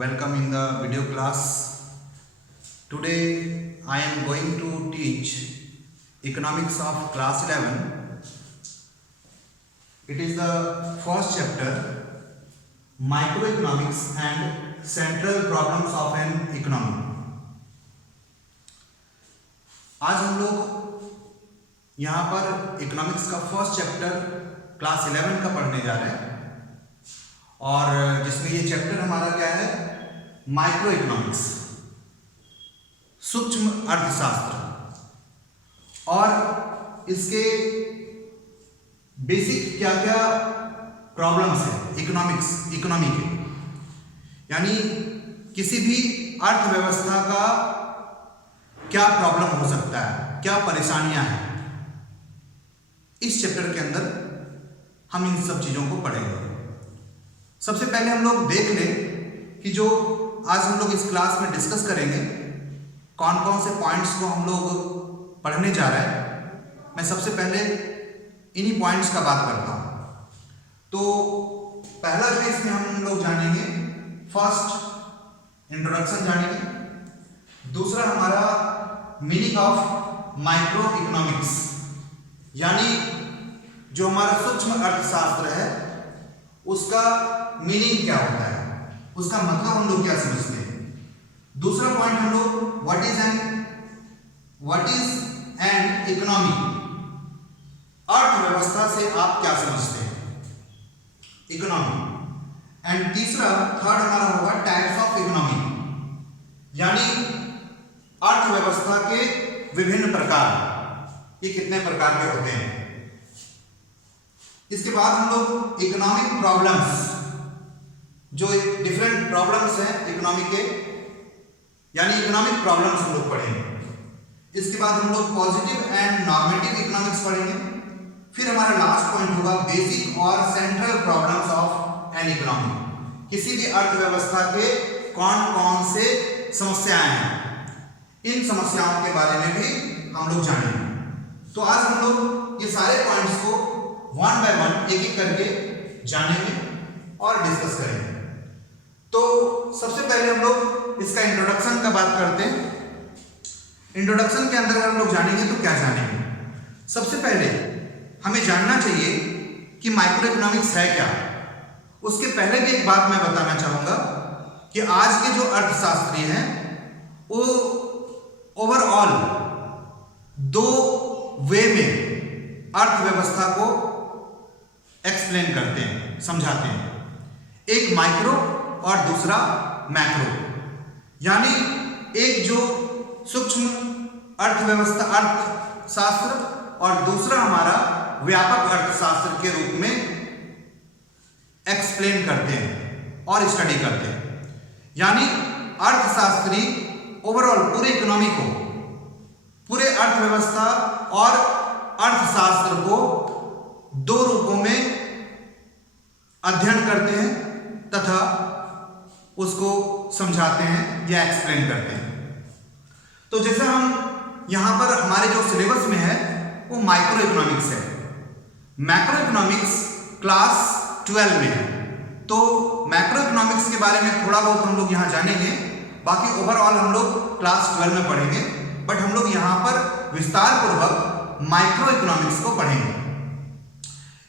Welcome in the video class. Today I am going to teach economics of class 11. It is the first chapter, microeconomics and central problems of an economy. आज हम लोग यहाँ पर economics का first chapter class 11 का पढ़ने जा रहे हैं और जिसमें ये चैप्टर हमारा क्या है, माइक्रो इकोनॉमिक्स, सूक्ष्म अर्थशास्त्र। और इसके बेसिक क्या क्या प्रॉब्लम्स हैं इकोनॉमी के, यानी किसी भी अर्थव्यवस्था का क्या प्रॉब्लम हो सकता है, क्या परेशानियां हैं। इस चैप्टर के अंदर हम इन सब चीजों को पढ़ेंगे। सबसे पहले हम लोग देख लें कि जो आज हम लोग इस क्लास में डिस्कस करेंगे, कौन कौन से पॉइंट्स को हम लोग पढ़ने जा रहे हैं। मैं सबसे पहले इन्हीं पॉइंट्स का बात करता हूं। तो पहला जो इसमें हम लोग जानेंगे, फर्स्ट इंट्रोडक्शन जानेंगे। दूसरा हमारा मीनिंग ऑफ माइक्रो इकोनॉमिक्स, यानी जो हमारा सूक्ष्म अर्थशास्त्र है उसका मीनिंग क्या होता है, उसका मतलब हम लोग क्या समझते हैं। दूसरा पॉइंट हम लोग व्हाट इज एन इकोनॉमी, अर्थव्यवस्था से आप क्या समझते हैं, इकोनॉमी। एंड थर्ड हमारा होगा टाइप्स ऑफ इकोनॉमी, यानी अर्थव्यवस्था के विभिन्न प्रकार, ये कितने प्रकार के होते हैं। इसके बाद हम लोग इकोनॉमिक प्रॉब्लम्स, जो डिफरेंट प्रॉब्लम्स हैं इकोनॉमी के, यानी इकोनॉमिक प्रॉब्लम्स हम लोग पढ़ेंगे। इसके बाद हम लोग पॉजिटिव एंड नॉर्मेटिव इकोनॉमिक्स पढ़ेंगे। फिर हमारा लास्ट पॉइंट होगा बेसिक और central problems of an economy, किसी भी अर्थव्यवस्था के कौन कौन से समस्याएं हैं, इन समस्याओं के बारे में भी हम लोग जानेंगे। तो आज हम लोग ये सारे पॉइंट्स को वन बाय वन एक एक करके जानेंगे और डिस्कस करेंगे। तो सबसे पहले हम लोग इसका इंट्रोडक्शन का बात करते हैं। इंट्रोडक्शन के अंदर हम लोग जानेंगे तो क्या जानेंगे, सबसे पहले हमें जानना चाहिए कि माइक्रो इकोनॉमिक्स है क्या। उसके पहले भी एक बात मैं बताना चाहूंगा कि आज के जो अर्थशास्त्री हैं वो ओवरऑल दो वे में अर्थव्यवस्था को एक्सप्लेन करते हैं, समझाते हैं। एक माइक्रो और दूसरा मैक्रो, यानी एक जो सूक्ष्म अर्थव्यवस्था अर्थशास्त्र और दूसरा हमारा व्यापक अर्थशास्त्र के रूप में एक्सप्लेन करते हैं और स्टडी करते हैं। यानी अर्थशास्त्री ओवरऑल पूरे इकोनॉमी को, पूरे अर्थव्यवस्था और अर्थशास्त्र को दो रूपों में अध्ययन करते हैं तथा उसको समझाते हैं या एक्सप्लेन करते हैं। तो जैसे हम यहां पर हमारे जो सिलेबस में है वो माइक्रो इकोनॉमिक्स है, मैक्रो इकोनॉमिक्स क्लास 12 में है। तो मैक्रो इकोनॉमिक्स के बारे में थोड़ा बहुत हम लोग यहां जानेंगे, बाकी ओवरऑल हम लोग क्लास 12 में पढ़ेंगे। बट हम लोग यहां पर विस्तार पूर्वक माइक्रो इकोनॉमिक्स को पढ़ेंगे।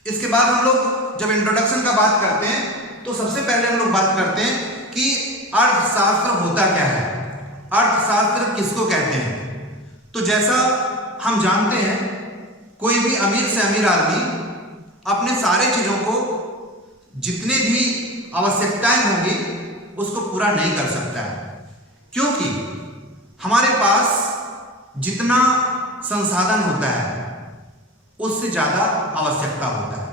इसके बाद हम लोग जब इंट्रोडक्शन का बात करते हैं तो सबसे पहले हम लोग बात करते हैं कि अर्थशास्त्र होता क्या है, अर्थशास्त्र किसको कहते हैं। तो जैसा हम जानते हैं, कोई भी अमीर से अमीर आदमी अपने सारे चीजों को, जितने भी आवश्यकताएं होंगी उसको पूरा नहीं कर सकता है, क्योंकि हमारे पास जितना संसाधन होता है उससे ज्यादा आवश्यकता होता है।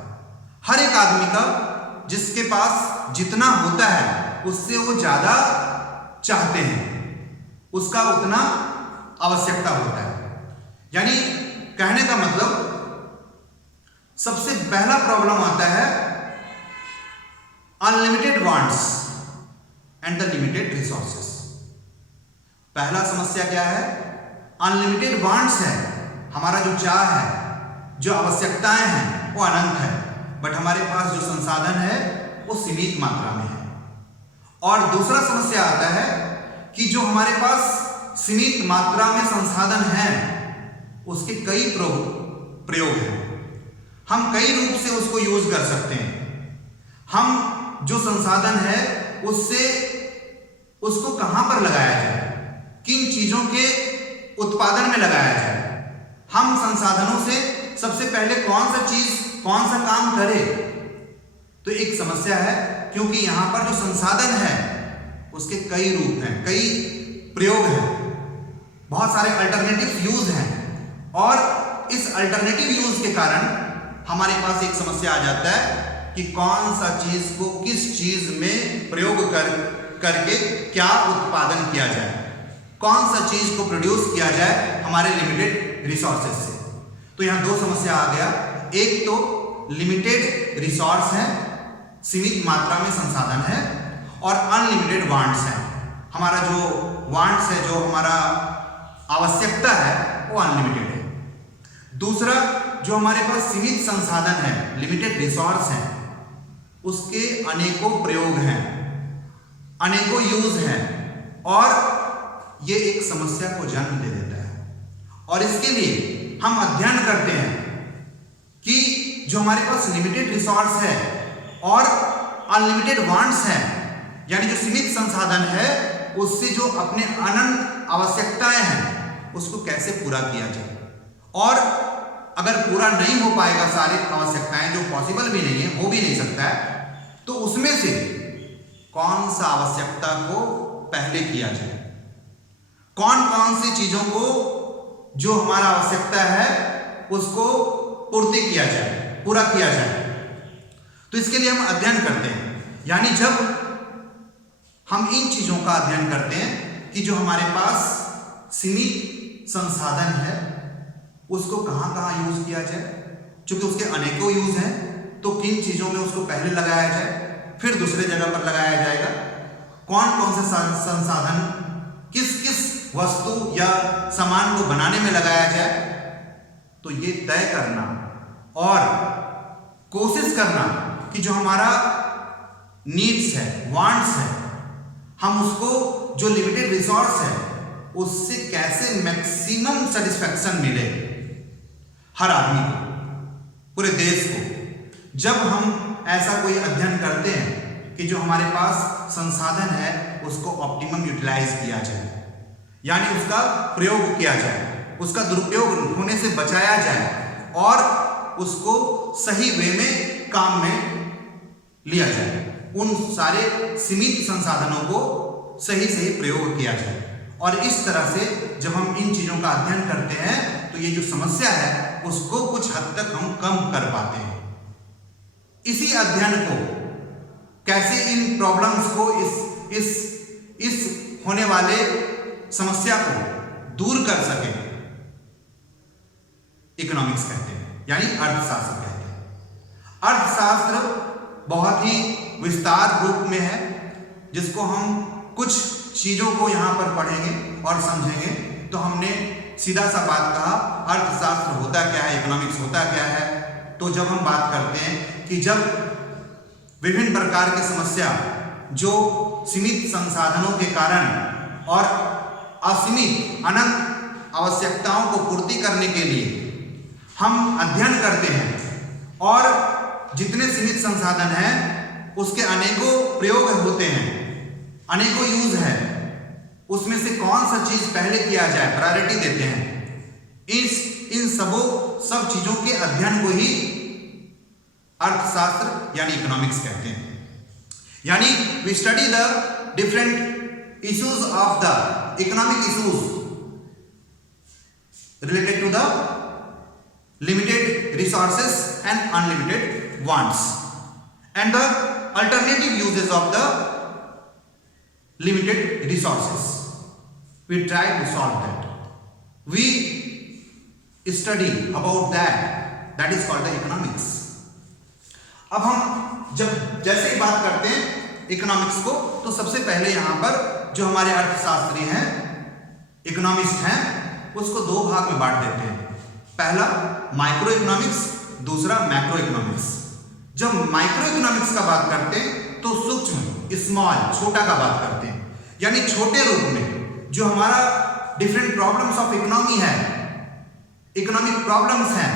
हर एक आदमी का जिसके पास जितना होता है उससे वो ज्यादा चाहते हैं, उसका उतना आवश्यकता होता है। यानी कहने का मतलब सबसे पहला प्रॉब्लम आता है unlimited wants and the limited resources. पहला समस्या क्या है, अनलिमिटेड वांट्स है, हमारा जो चाह है, जो आवश्यकताएं हैं वो अनंत है, बट हमारे पास जो संसाधन है वो सीमित मात्रा में है। और दूसरा समस्या आता है कि जो हमारे पास सीमित मात्रा में संसाधन है उसके कई प्रयोग हैं, हम कई रूप से उसको यूज कर सकते हैं। हम जो संसाधन है उसको कहां पर लगाया जाए, किन चीजों के उत्पादन में लगाया जाए, हम संसाधनों से सबसे पहले कौन सा काम करे, तो एक समस्या है। क्योंकि यहां पर जो संसाधन है उसके कई रूप हैं, कई प्रयोग हैं, बहुत सारे अल्टरनेटिव यूज हैं, और इस अल्टरनेटिव यूज के कारण हमारे पास एक समस्या आ जाता है कि कौन सा चीज को किस चीज में प्रयोग करके क्या उत्पादन किया जाए, कौन सा चीज को प्रोड्यूस किया जाए हमारे लिमिटेड रिसोर्सेज से। तो यहां दो समस्या आ गया, एक तो लिमिटेड रिसोर्स है, सीमित मात्रा में संसाधन है, और अनलिमिटेड वांट्स है। हमारा जो वांट्स है, जो हमारा आवश्यकता है वो अनलिमिटेड है। दूसरा, जो हमारे पास सीमित संसाधन है, लिमिटेड रिसोर्स है, उसके अनेकों प्रयोग हैं, अनेकों यूज हैं, और ये एक समस्या को जन्म दे देता है। और इसके लिए हम अध्ययन करते हैं कि जो हमारे पास लिमिटेड रिसोर्स है और अनलिमिटेड वांट्स है, यानी जो सीमित संसाधन है उससे जो अपने अनंत आवश्यकताएं हैं उसको कैसे पूरा किया जाए, और अगर पूरा नहीं हो पाएगा सारी आवश्यकताएं, जो पॉसिबल भी नहीं है, हो भी नहीं सकता है, तो उसमें से कौन सा आवश्यकता को पहले किया जाए, कौन कौन सी चीजों को जो हमारा आवश्यकता है उसको पूर्ति किया जाए, पूरा किया जाए। तो इसके लिए हम अध्ययन करते हैं, यानी जब हम इन चीजों का अध्ययन करते हैं कि जो हमारे पास सीमित संसाधन है उसको कहां कहां यूज किया जाए, क्योंकि उसके अनेकों यूज हैं, तो किन चीजों में उसको पहले लगाया जाए, फिर दूसरे जगह पर लगाया जाएगा, कौन कौन से संसाधन किस किस वस्तु या सामान को बनाने में लगाया जाए। तो ये तय करना और कोशिश करना कि जो हमारा नीड्स है, वांट्स है, हम उसको जो लिमिटेड रिसोर्स है उससे कैसे मैक्सिमम सेटिस्फैक्शन मिले हर आदमी को, पूरे देश को। जब हम ऐसा कोई अध्ययन करते हैं कि जो हमारे पास संसाधन है उसको ऑप्टिमम यूटिलाइज किया जाए, यानी उसका प्रयोग किया जाए, उसका दुरुपयोग होने से बचाया जाए और उसको सही वे में काम में लिया जाए, उन सारे सीमित संसाधनों को सही प्रयोग किया जाए। और इस तरह से जब हम इन चीजों का अध्ययन करते हैं तो ये जो समस्या है उसको कुछ हद तक हम कम कर पाते हैं। इसी अध्ययन को कैसे इन प्रॉब्लम्स को इस होने वाले समस्या को दूर कर सके, इकोनॉमिक्स कहते हैं, यानी अर्थशास्त्र कहते हैं। अर्थशास्त्र बहुत ही विस्तार रूप में है, जिसको हम कुछ चीजों को यहां पर पढ़ेंगे और समझेंगे। तो हमने सीधा सा बात कहा, अर्थशास्त्र होता क्या है, इकोनॉमिक्स होता क्या है। तो जब हम बात करते हैं कि जब विभिन्न प्रकार की समस्या जो सीमित संसाधनों के कारण और असीमित अनंत आवश्यकताओं को पूर्ति करने के लिए हम अध्ययन करते हैं, और जितने सीमित संसाधन हैं उसके अनेकों प्रयोग होते हैं, अनेकों यूज है, उसमें से कौन सा चीज पहले किया जाए, प्रायोरिटी देते हैं। इन सब चीजों के अध्ययन को ही अर्थशास्त्र यानी इकोनॉमिक्स कहते हैं। यानी we study the different issues of the economic issues related to the limited resources and unlimited wants and the alternative uses of the limited resources. We try to solve that. We study about that is called the economics. अब हम जब जैसे ही बात करते हैं economics को, तो सबसे पहले यहां पर जो हमारे अर्थशास्त्री हैं, इकोनॉमिस्ट हैं, उसको दो भाग में बांट देते हैं। पहला माइक्रो इकोनॉमिक्स, दूसरा मैक्रो इकोनॉमिक्स। जब माइक्रो इकोनॉमिक्स का बात करते हैं तो सूक्ष्म स्मॉल छोटा का बात करते हैं, यानी छोटे रूप में जो हमारा डिफरेंट प्रॉब्लम्स ऑफ इकोनॉमी है, इकोनॉमिक प्रॉब्लम्स हैं,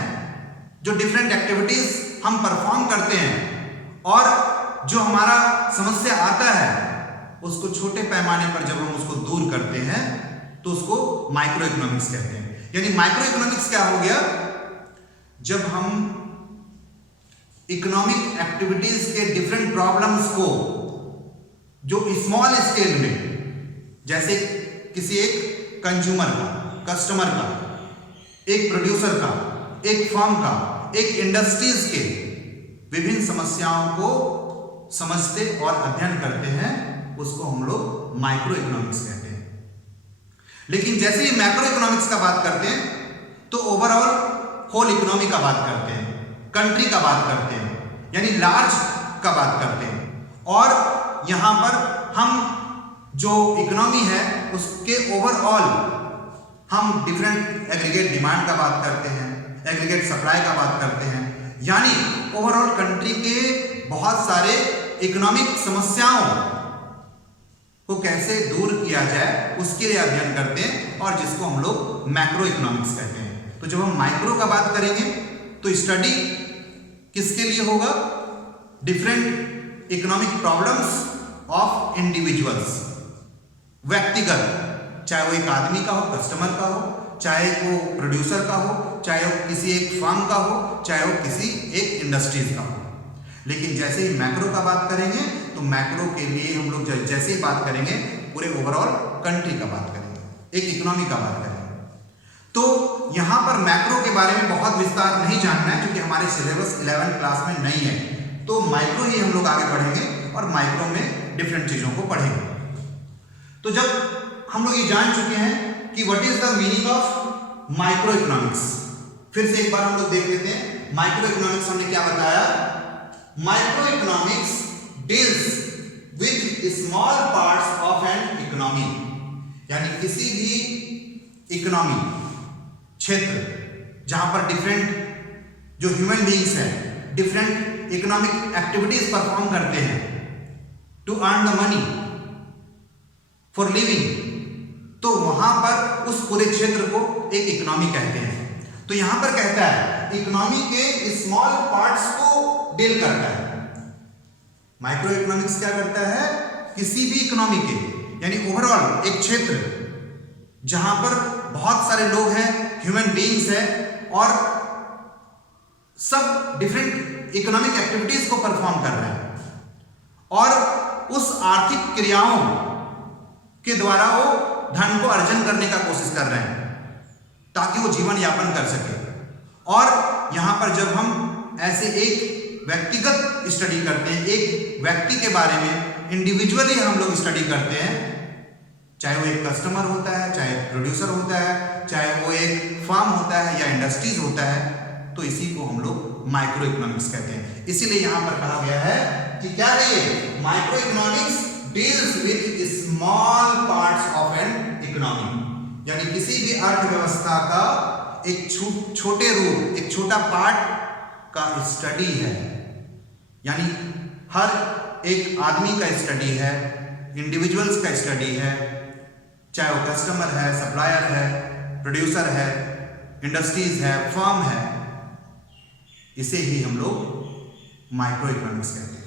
जो डिफरेंट एक्टिविटीज हम परफॉर्म करते हैं और जो हमारा समस्या आता है उसको छोटे पैमाने पर जब हम उसको दूर करते हैं तो उसको माइक्रो इकोनॉमिक्स कहते हैं। यानी माइक्रो इकोनॉमिक्स क्या हो गया, जब हम इकोनॉमिक एक्टिविटीज के डिफरेंट प्रॉब्लम्स को जो स्मॉल स्केल में, जैसे किसी एक कंज्यूमर का, कस्टमर का, एक प्रोड्यूसर का, एक फर्म का, एक इंडस्ट्रीज के विभिन्न समस्याओं को समझते और अध्ययन करते हैं, उसको हम लोग माइक्रो इकोनॉमिक्स कहते हैं। लेकिन जैसे ही मैक्रो इकोनॉमिक्स का बात करते हैं तो ओवरऑल होल इकोनॉमी का बात करते हैं, कंट्री का बात करते हैं, यानी लार्ज का बात करते हैं। और यहां पर हम जो इकोनॉमी है उसके ओवरऑल हम डिफरेंट एग्रीगेट डिमांड का बात करते हैं, एग्रीगेट सप्लाई का बात करते हैं, यानी ओवरऑल कंट्री के बहुत सारे इकोनॉमिक समस्याओं को कैसे दूर किया जाए उसके लिए अध्ययन करते हैं और जिसको हम लोग मैक्रो इकोनॉमिक्स कहते हैं। तो जब हम माइक्रो का बात करेंगे तो स्टडी किसके लिए होगा, different economic problems of individuals, व्यक्तिगत, चाहे वो एक आदमी का हो, कस्टमर का हो, चाहे वो प्रोड्यूसर का हो, चाहे वो किसी एक फर्म का हो, चाहे वो किसी एक इंडस्ट्रीज का हो। लेकिन जैसे ही मैक्रो का बात करेंगे तो मैक्रो के लिए हम लोग जैसे ही बात करेंगे पूरे ओवरऑल कंट्री का बात करेंगे, एक इकोनॉमी का बात करेंगे। तो यहां पर मैक्रो के बारे में बहुत विस्तार नहीं जानना है क्योंकि हमारे सिलेबस 11th क्लास में नहीं है, तो माइक्रो ही हम लोग आगे बढ़ेंगे और माइक्रो में डिफरेंट चीजों को पढ़ेंगे। तो जब हम लोग ये जान चुके हैं कि what is the meaning of micro economics, फिर से एक बार हम लोग देख लेते हैं माइक्रो इकोनॉमिक्स हमने क्या बताया। Micro economics deals with small parts of an economy, यानी किसी भी इकोनॉमी क्षेत्र जहां पर डिफरेंट जो ह्यूमन बीइंग्स हैं डिफरेंट इकोनॉमिक एक्टिविटीज परफॉर्म करते हैं to earn the money for living, तो वहां पर उस पूरे क्षेत्र को एक इकोनॉमी कहते हैं। तो यहां पर कहता है इकोनॉमी के स्मॉल पार्ट्स को डील करता है। माइक्रो इकोनॉमिक्स क्या करता है, किसी भी इकोनॉमी के यानी ओवरऑल एक क्षेत्र जहां पर बहुत सारे लोग हैं, ह्यूमन बीइंग्स हैं और सब डिफरेंट इकोनॉमिक एक्टिविटीज को परफॉर्म कर रहे हैं और उस आर्थिक क्रियाओं के द्वारा वो धन को अर्जन करने का कोशिश कर रहे हैं ताकि वो जीवन यापन कर सके। और यहां पर जब हम ऐसे एक व्यक्तिगत स्टडी करते हैं, एक व्यक्ति के बारे में इंडिविजुअली हम लोग स्टडी करते हैं, चाहे वो एक कस्टमर होता है, चाहे प्रोड्यूसर होता है, चाहे वो एक फार्म होता है या इंडस्ट्रीज होता है, तो इसी को हम लोग माइक्रो इकोनॉमिक्स कहते हैं। इसीलिए यहां पर कहा गया है कि क्या है ये micro economics deals with small parts of an economy, यानी किसी भी अर्थव्यवस्था का एक छोटे रूप, एक छोटा पार्ट का स्टडी है, यानी हर एक आदमी का स्टडी है, इंडिविजुअल्स का स्टडी है, चाहे वो कस्टमर है, सप्लायर है, प्रोड्यूसर है, इंडस्ट्रीज है, फर्म है, इसे ही हम लोग माइक्रो इकोनॉमिक्स कहते हैं।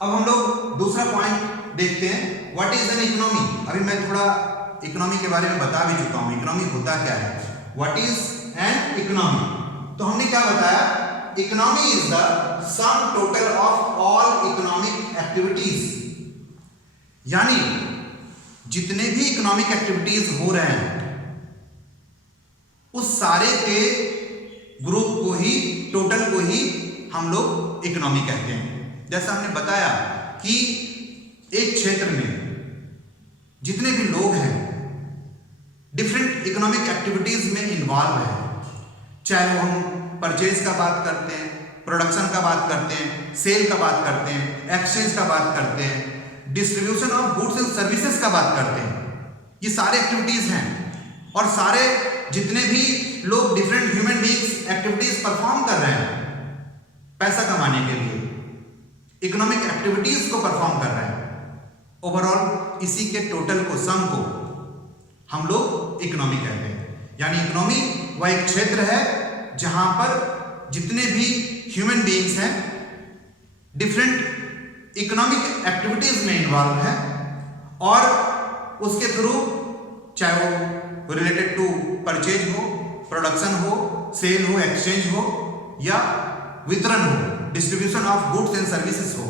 अब हम लोग दूसरा पॉइंट देखते हैं, व्हाट इज एन इकोनॉमी। अभी मैं थोड़ा इकोनॉमी के बारे में बता भी चुका हूं, इकोनॉमी होता क्या है, व्हाट इज एन इकोनॉमी। तो हमने क्या बताया, economy is the sum total of all economic activities, यानी जितने भी इकोनॉमिक एक्टिविटीज हो रहे हैं उस सारे के ग्रुप को ही, टोटल को ही हम लोग इकोनॉमी कहते हैं। जैसा हमने बताया कि एक क्षेत्र में जितने भी लोग हैं डिफरेंट इकोनॉमिक एक्टिविटीज में इन्वॉल्व है, चाहे वो हम परचेज का बात करते हैं, प्रोडक्शन का बात करते हैं, सेल का बात करते हैं, एक्सचेंज का बात करते हैं, distribution of goods and services का बात करते हैं, ये सारे एक्टिविटीज हैं। और सारे जितने भी लोग different human beings activities perform कर रहे हैं पैसा कमाने के लिए, इकोनॉमिक एक्टिविटीज को परफॉर्म कर रहे हैं, ओवरऑल इसी के टोटल को, सम को हम लोग इकोनॉमी कहते हैं। यानी इकोनॉमी वह एक क्षेत्र है जहां पर जितने भी ह्यूमन बीइंग्स हैं डिफरेंट इकोनॉमिक एक्टिविटीज में इन्वॉल्व हैं और उसके थ्रू, चाहे वो रिलेटेड टू परचेज हो, प्रोडक्शन हो, सेल हो, एक्सचेंज हो या वितरण हो, distribution of goods and services हो,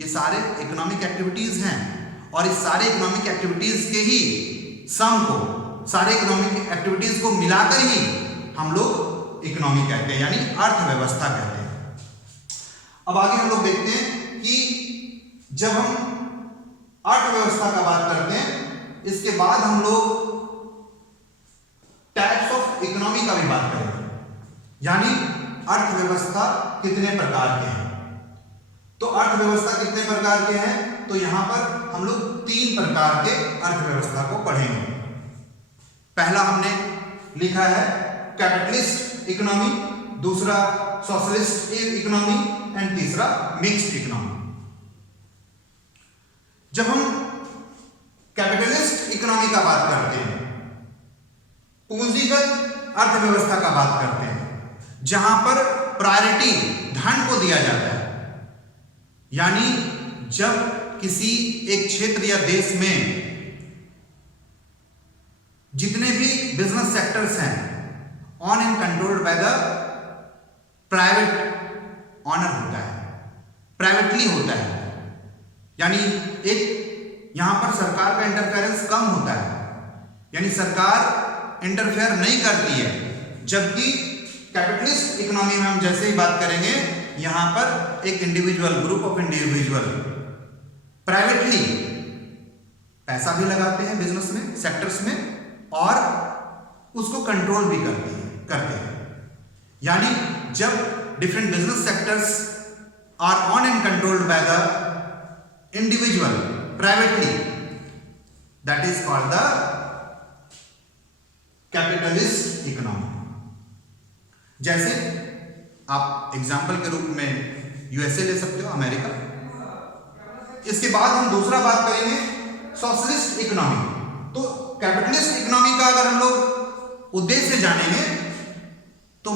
ये सारे इकोनॉमिक एक्टिविटीज हैं। और इस सारे इकोनॉमिक एक्टिविटीज के ही सम को, सारे इकोनॉमिक एक्टिविटीज को मिलाकर ही हम लोग इकोनॉमी कहते हैं, यानी अर्थव्यवस्था कहते हैं। अब आगे हम लोग देखते हैं कि जब हम अर्थव्यवस्था का बात करते हैं, इसके बाद हम लोग टाइप्स ऑफ इकोनॉमी का भी बात करेंगे, यानी अर्थव्यवस्था कितने प्रकार के हैं। तो अर्थव्यवस्था कितने प्रकार के हैं, तो यहां पर हम लोग 3 प्रकार के अर्थव्यवस्था को पढ़ेंगे। पहला हमने लिखा है कैपिटलिस्ट इकोनॉमी, दूसरा सोशलिस्ट इकोनॉमी एंड तीसरा मिक्स्ड इकोनॉमी। जब हम कैपिटलिस्ट इकोनॉमी का बात करते हैं, पूंजीगत अर्थव्यवस्था का बात करते हैं, जहां पर प्रायोरिटी धन को दिया जाता है, यानी जब किसी एक क्षेत्र या देश में जितने भी बिजनेस सेक्टर्स हैं owned and controlled by the private owner होता है, प्राइवेटली होता है, यानी एक यहां पर सरकार का इंटरफेरेंस कम होता है, यानी सरकार इंटरफेयर नहीं करती है। जबकि कैपिटलिस्ट इकोनॉमी में हम जैसे ही बात करेंगे, यहां पर एक individual, group of individual privately पैसा भी लगाते हैं बिजनेस में, सेक्टर्स में, और उसको कंट्रोल भी करते हैं। यानी जब different business sectors are owned and controlled by the individual privately, that is called the capitalist economy. जैसे आप एग्जाम्पल के रूप में यूएसए ले सकते हो, अमेरिका। इसके बाद हम दूसरा बात करेंगे सोशलिस्ट इकोनॉमी। तो कैपिटलिस्ट इकोनॉमी का अगर हम लोग उद्देश्य जानेंगे तो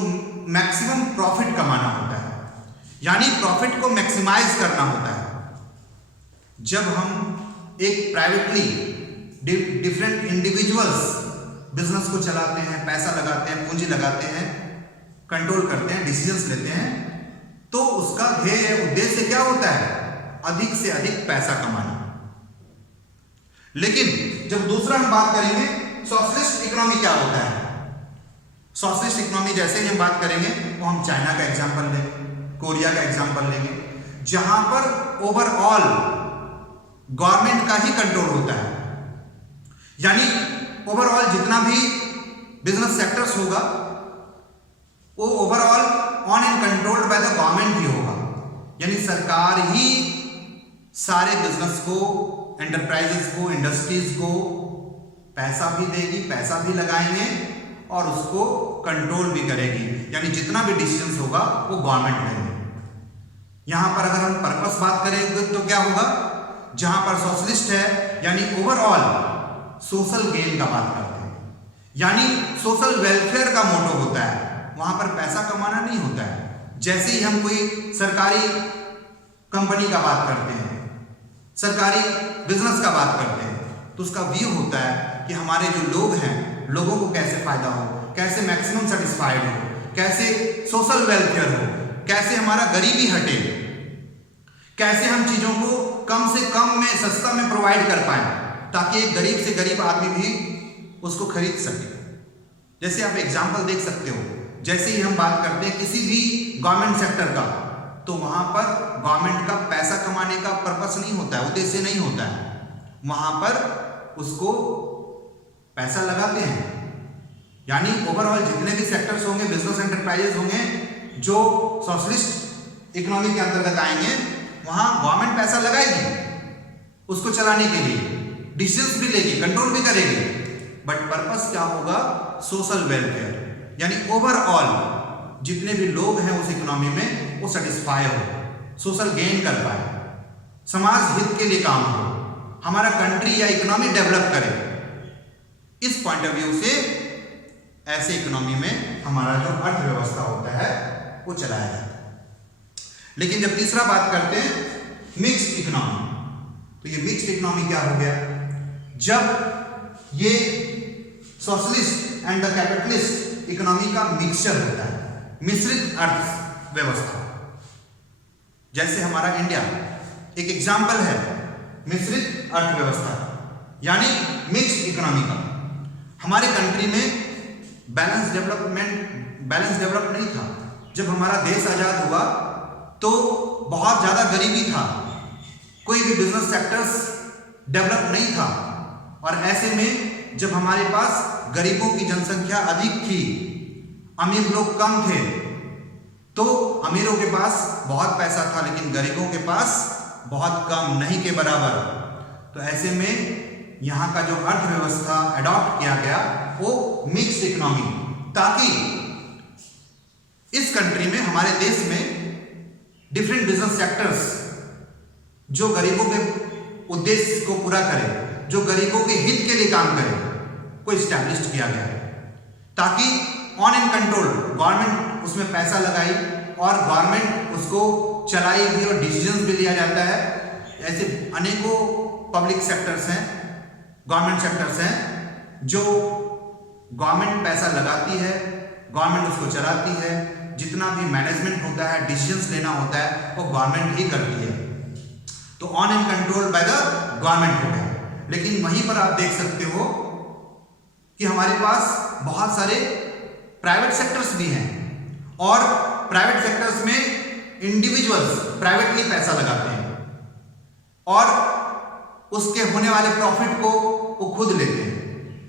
मैक्सिमम प्रॉफिट कमाना होता है, यानी प्रॉफिट को मैक्सिमाइज करना होता है। जब हम एक प्राइवेटली डिफरेंट इंडिविजुअल्स बिजनेस को चलाते हैं, पैसा लगाते हैं, पूंजी लगाते हैं, कंट्रोल करते हैं, डिसीजंस लेते हैं, तो उसका ध्येय, उद्देश्य क्या होता है? अधिक से अधिक पैसा कमाना। लेकिन जब दूसरा हम बात करेंगे सोशलिस्ट इकोनॉमी क्या होता है, सोशलिस्ट इकोनॉमी जैसे ही हम बात करेंगे तो हम चाइना का एग्जांपल लेंगे, कोरिया का एग्जांपल लेंगे, जहां पर ओवरऑल गवर्नमेंट का ही कंट्रोल होता है, यानी ओवरऑल जितना भी बिजनेस सेक्टर्स होगा वो overall on and controlled by the government ही होगा, यानी सरकार ही सारे बिजनेस को, एंटरप्राइजेस को, इंडस्ट्रीज को पैसा भी देगी, पैसा भी लगाएंगे और उसको कंट्रोल भी करेगी, यानी जितना भी डिसीजंस होगा वो गवर्नमेंट लेंगे। यहां पर अगर हम पर्पस बात करेंगे तो क्या होगा, जहां पर सोशलिस्ट है यानी ओवरऑल सोशल गेन का बात करते हैं, यानी सोशल वेलफेयर का मोटो होता है, वहां पर पैसा कमाना नहीं होता है। जैसे ही हम कोई सरकारी कंपनी का बात करते हैं, सरकारी बिजनेस का बात करते हैं, तो उसका व्यू होता है कि हमारे जो लोग हैं, लोगों को कैसे फायदा हो, कैसे मैक्सिमम सेटिस्फाइड हो, कैसे सोशल वेलफेयर हो, कैसे हमारा गरीबी हटे, कैसे हम चीजों को कम से कम में, सस्ता में प्रोवाइड कर पाए, ताकि एक गरीब से गरीब आदमी भी उसको खरीद सके। जैसे आप एग्जाम्पल देख सकते हो, जैसे ही हम बात करते हैं किसी भी गवर्नमेंट सेक्टर का, तो वहां पर गवर्नमेंट का पैसा कमाने का पर्पस नहीं होता है, उद्देश्य नहीं होता है, वहां पर उसको पैसा लगाते हैं, यानी ओवरऑल जितने भी सेक्टर्स होंगे, बिजनेस एंटरप्राइजेस होंगे जो सोशलिस्ट इकोनॉमी के अंतर्गत आएंगे, वहां गवर्नमेंट पैसा लगाएगी उसको चलाने के लिए, डिसीजंस भी लेगी, कंट्रोल भी करेगी, बट पर्पस क्या होगा? सोशल वेलफेयर, यानी ओवरऑल जितने भी लोग हैं उस इकोनॉमी में वो सेटिस्फाई हो, सोशल गेन कर पाए, समाज हित के लिए काम हो, हमारा कंट्री या इकोनॉमी डेवलप करे। इस पॉइंट ऑफ व्यू से ऐसे इकोनॉमी में हमारा जो अर्थव्यवस्था होता है वो चलाया जाता है। लेकिन जब तीसरा बात करते हैं मिक्स्ड इकोनॉमी, तो ये मिक्स्ड इकोनॉमी क्या हो गया? जब ये socialist and the capitalist economy का मिक्सचर होता है, मिश्रित अर्थव्यवस्था, जैसे हमारा इंडिया एक एग्जाम्पल है मिश्रित अर्थव्यवस्था यानी मिक्स्ड इकोनॉमी का। हमारे कंट्री में बैलेंस डेवलप नहीं था। जब हमारा देश आजाद हुआ तो बहुत ज्यादा गरीबी था, कोई भी बिजनेस सेक्टर्स डेवलप नहीं था, और ऐसे में जब हमारे पास गरीबों की जनसंख्या अधिक थी, अमीर लोग कम थे, तो अमीरों के पास बहुत पैसा था लेकिन गरीबों के पास बहुत कम, नहीं के बराबर। तो ऐसे में यहाँ का जो अर्थव्यवस्था अडॉप्ट किया गया वो मिक्स्ड इकोनॉमी, ताकि इस कंट्री में, हमारे देश में डिफरेंट बिजनेस सेक्टर्स जो गरीबों के उद्देश्य को पूरा करे, जो गरीबों के हित के लिए काम करे, को इस्टेब्लिश किया गया, ताकि ऑन एंड कंट्रोल गवर्नमेंट उसमें पैसा लगाई और गवर्नमेंट उसको चलाई भी और डिसीजंस भी लिया जाता है। ऐसे अनेकों पब्लिक सेक्टर्स हैं, गवर्नमेंट सेक्टर्स हैं, जो गवर्नमेंट पैसा लगाती है, गवर्नमेंट उसको चलाती है, जितना भी मैनेजमेंट होता है, डिसीजंस लेना होता है, वो गवर्नमेंट ही करती है। तो on and control by the government हो गया। लेकिन वहीं पर आप देख सकते हो कि हमारे पास बहुत सारे प्राइवेट सेक्टर्स भी हैं, और प्राइवेट सेक्टर्स में इंडिविजुअल्स प्राइवेटली पैसा लगाते हैं और उसके होने वाले प्रॉफिट को वो खुद लेते हैं।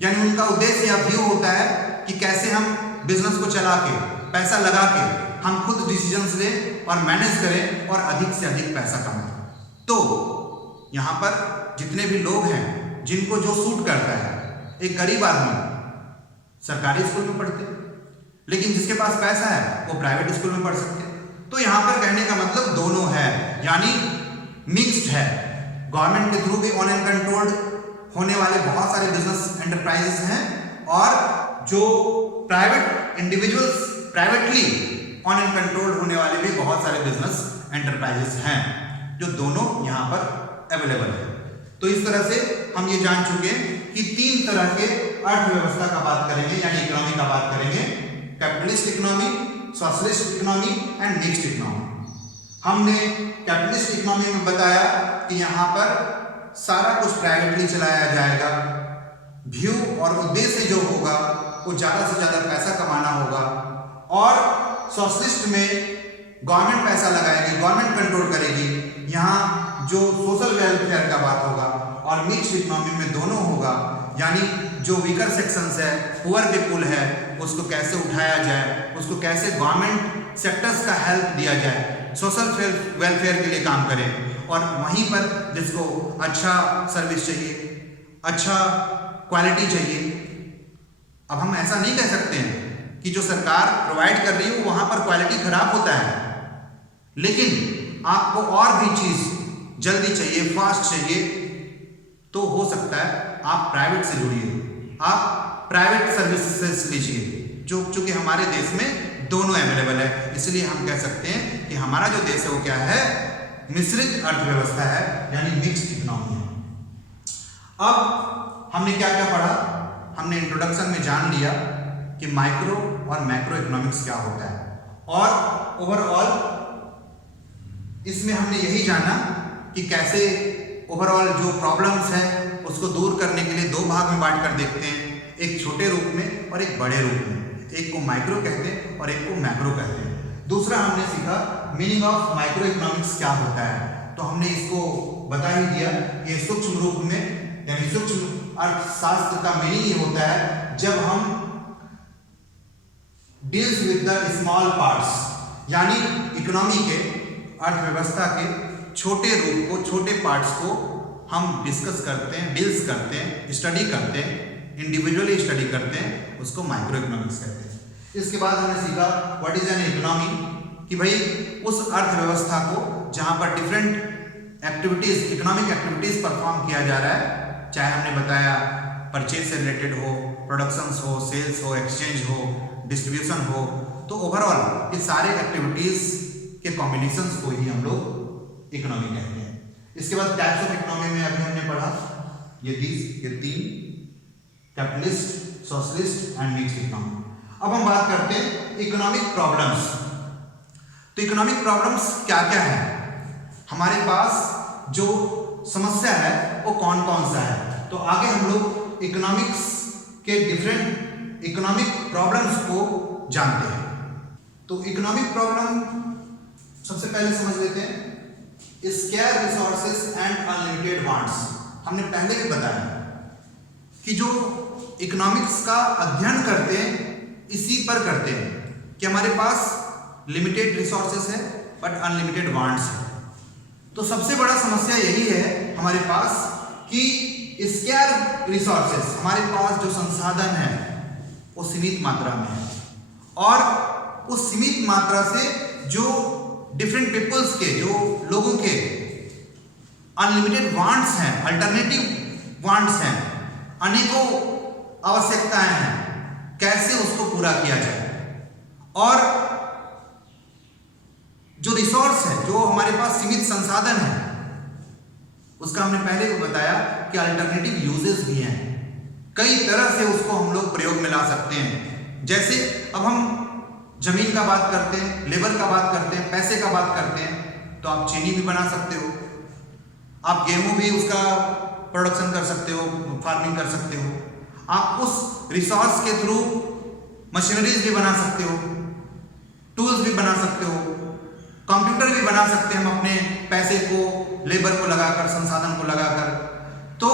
यानी उनका उद्देश्य या व्यू होता है कि कैसे हम बिजनेस को चला के, पैसा लगा के हम खुद डिसीजंस लें और मैनेज करें और अधिक से अधिक पैसा कमाएं। तो यहाँ पर जितने भी लोग हैं जिनको जो सूट करता है, एक गरीब आदमी सरकारी स्कूल में पढ़ते, लेकिन जिसके पास पैसा है वो प्राइवेट स्कूल में पढ़ सकते। तो यहाँ पर कहने का मतलब दोनों है, यानी मिक्स्ड है। गवर्नमेंट के थ्रू भी ऑन एंड कंट्रोल्ड होने वाले बहुत सारे बिजनेस एंटरप्राइजेस हैं, और जो private individuals privately on and controlled होने वाले भी बहुत सारे बिजनेस एंटरप्राइजेस हैं, जो दोनों यहाँ पर अवेलेबल है। तो इस तरह से हम ये जान चुके हैं कि तीन तरह के अर्थव्यवस्था का बात करेंगे, यानी इकोनॉमी का बात करेंगे, capitalist economy, socialist economy and mixed economy. हमने कैपिटलिस्ट इकोनॉमी में बताया कि यहाँ पर सारा कुछ प्राइवेटली चलाया जाएगा, व्यू और उद्देश्य जो होगा वो ज़्यादा से ज़्यादा पैसा कमाना होगा, और सोशलिस्ट में गवर्नमेंट पैसा लगाएगी, गवर्नमेंट कंट्रोल करेगी, यहाँ जो सोशल वेलफेयर का बात होगा, और मिक्स्ड इकोनॉमी में दोनों होगा, यानी जो वीकर सेक्शंस है, पुअर पीपुल है, उसको कैसे उठाया जाए, उसको कैसे गवर्नमेंट सेक्टर्स का हेल्प दिया जाए, सोशल वेलफेयर के लिए काम करें, और वहीं पर जिसको अच्छा सर्विस चाहिए, अच्छा क्वालिटी चाहिए। अब हम ऐसा नहीं कह सकते हैं कि जो सरकार प्रोवाइड कर रही है वहाँ पर क्वालिटी खराब होता है, लेकिन आपको और भी चीज़ जल्दी चाहिए, फास्ट चाहिए, तो हो सकता है आप प्राइवेट से जुड़िए, आप प्राइवेट सर्विसेज लीजिए, जो चूँकि हमारे देश में दोनों अवेलेबल है। इसलिए हम कह सकते हैं कि हमारा जो देश है वो क्या है, मिश्रित अर्थव्यवस्था है, यानी मिक्स्ड इकोनॉमी है। अब हमने क्या क्या पढ़ा? हमने इंट्रोडक्शन में जान लिया कि माइक्रो और मैक्रो इकोनॉमिक्स क्या होता है, और ओवरऑल इसमें हमने यही जाना कि कैसे ओवरऑल जो प्रॉब्लम्स हैं उसको दूर करने के लिए दो भाग में बांट कर देखते हैं, एक छोटे रूप में और एक बड़े रूप में। एक को माइक्रो कहते हैं और एक को मैक्रो कहते हैं। दूसरा हमने सीखा मीनिंग ऑफ माइक्रो इकोनॉमिक्स क्या होता है, तो हमने इसको बता ही दिया कि सूक्ष्म रूप में, यानी सूक्ष्म अर्थशास्त्र का मीनिंग ये होता है जब हम deals with the small parts, यानी इकोनॉमी के, अर्थव्यवस्था के छोटे रूप को, छोटे पार्ट्स को हम डिस्कस करते हैं, डील्स करते हैं, स्टडी करते हैं, इंडिविजुअली स्टडी करते हैं, उसको माइक्रो इकोनॉमिक्स कहते हैं। इसके बाद हमने सीखा व्हाट इज एन इकोनॉमी, कि भाई उस अर्थव्यवस्था को जहां पर different activities, economic activities perform किया जा रहा है, चाहे हमने बताया परचेज से रिलेटेड हो, प्रोडक्शंस हो, सेल्स हो, एक्सचेंज हो, डिस्ट्रीब्यूशन हो, तो ओवरऑल ये सारे एक्टिविटीज के कॉम्बिनेशंस को ही हम लोग इकोनॉमी कहते हैं। इसके बाद टाइप्स ऑफ इकोनॉमी में अभी हमने पढ़ा ये तीन, capitalist, socialist and mixed economy. अब हम बात करते हैं इकोनॉमिक प्रॉब्लम्स। तो इकोनॉमिक प्रॉब्लम्स क्या क्या है, हमारे पास जो समस्या है वो कौन कौन सा है। तो आगे हम लोग इकोनॉमिक्स के डिफरेंट इकोनॉमिक प्रॉब्लम्स को जानते हैं। तो इकोनॉमिक प्रॉब्लम सबसे पहले समझ लेते हैं, square resources and unlimited wants. हमने पहले भी बताया कि जो इकोनॉमिक्स का अध्ययन करते हैं इसी पर करते हैं कि हमारे पास लिमिटेड रिसोर्सेस है बट अनलिमिटेड वांट्स है। तो सबसे बड़ा समस्या यही है हमारे पास कि स्केयर रिसोर्सेस, हमारे पास जो संसाधन है वो सीमित मात्रा में है, और उस सीमित मात्रा से जो डिफरेंट पीपल्स के, जो लोगों के अनलिमिटेड वांट्स हैं, अल्टरनेटिव वांट्स हैं, अनेकों आवश्यकताएं हैं, कैसे उसको पूरा किया जाए। और जो रिसोर्स है, जो हमारे पास सीमित संसाधन है, उसका हमने पहले भी बताया कि अल्टरनेटिव यूजेस भी हैं, कई तरह से उसको हम लोग प्रयोग में ला सकते हैं। जैसे अब हम जमीन का बात करते हैं, लेबर का बात करते हैं, पैसे का बात करते हैं, तो आप चीनी भी बना सकते हो, आप गेहूं भी उसका प्रोडक्शन कर सकते हो, फार्मिंग कर सकते हो, आप उस रिसोर्स के थ्रू मशीनरीज भी बना सकते हो, टूल्स भी बना सकते हो, कंप्यूटर भी बना सकते हैं हम अपने पैसे को, लेबर को लगाकर, संसाधन को लगाकर। तो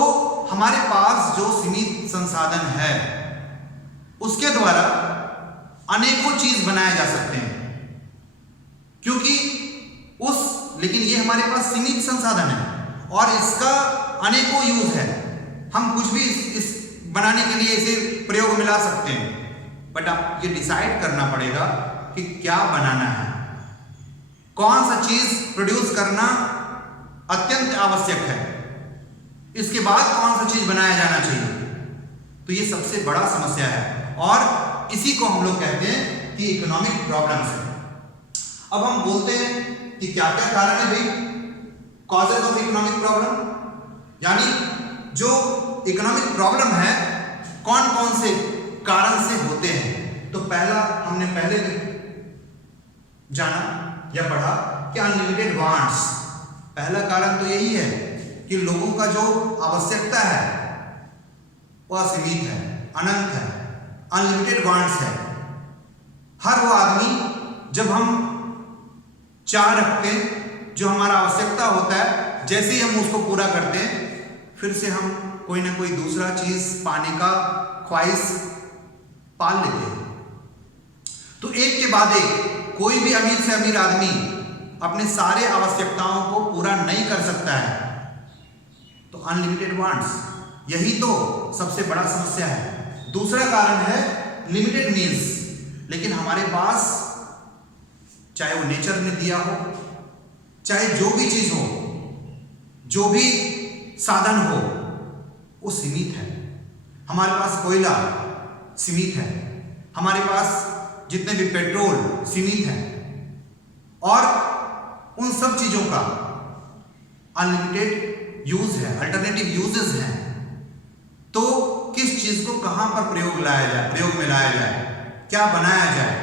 हमारे पास जो सीमित संसाधन है उसके द्वारा अनेकों चीज बनाए जा सकते हैं, क्योंकि लेकिन ये हमारे पास सीमित संसाधन है और इसका अनेकों यूज है। हम कुछ भी इस बनाने के लिए इसे प्रयोग में ला सकते हैं, बट आप ये डिसाइड करना पड़ेगा कि क्या बनाना है, कौन सा चीज प्रोड्यूस करना अत्यंत आवश्यक है, इसके बाद कौन सा चीज बनाया जाना चाहिए। तो ये सबसे बड़ा समस्या है और इसी को हम लोग कहते हैं कि इकोनॉमिक प्रॉब्लम्स है। अब हम बोलते हैं कि क्या क्या कारण है भाई, कॉजेज ऑफ इकोनॉमिक प्रॉब्लम, यानी जो इकोनॉमिक प्रॉब्लम है कौन कौन से कारण से होते हैं। तो पहला हमने पहले जाना या पढ़ा कि अनलिमिटेड वांट्स। पहला कारण तो यही है कि लोगों का जो आवश्यकता है वह असीमित है, अनंत है, अनलिमिटेड वांट्स है। हर वो आदमी जब हम चाह रखते हैं, जो हमारा आवश्यकता होता है, जैसे ही हम उसको पूरा करते हैं फिर से हम कोई ना कोई दूसरा चीज पाने का ख्वाहिश पाल लेते हैं। तो एक के बाद एक कोई भी अमीर से अमीर आदमी अपने सारे आवश्यकताओं को पूरा नहीं कर सकता है। तो अनलिमिटेड वांट्स, यही तो सबसे बड़ा समस्या है। दूसरा कारण है लिमिटेड मीन्स, लेकिन हमारे पास चाहे वो नेचर ने दिया हो, चाहे जो भी चीज हो, जो भी साधन हो, वो सीमित है। हमारे पास कोयला सीमित है, हमारे पास जितने भी पेट्रोल सीमित है, और उन सब चीजों का अनलिमिटेड यूज है, अल्टरनेटिव यूजेस हैं। तो किस चीज को कहां पर प्रयोग में लाया जाए, क्या बनाया जाए।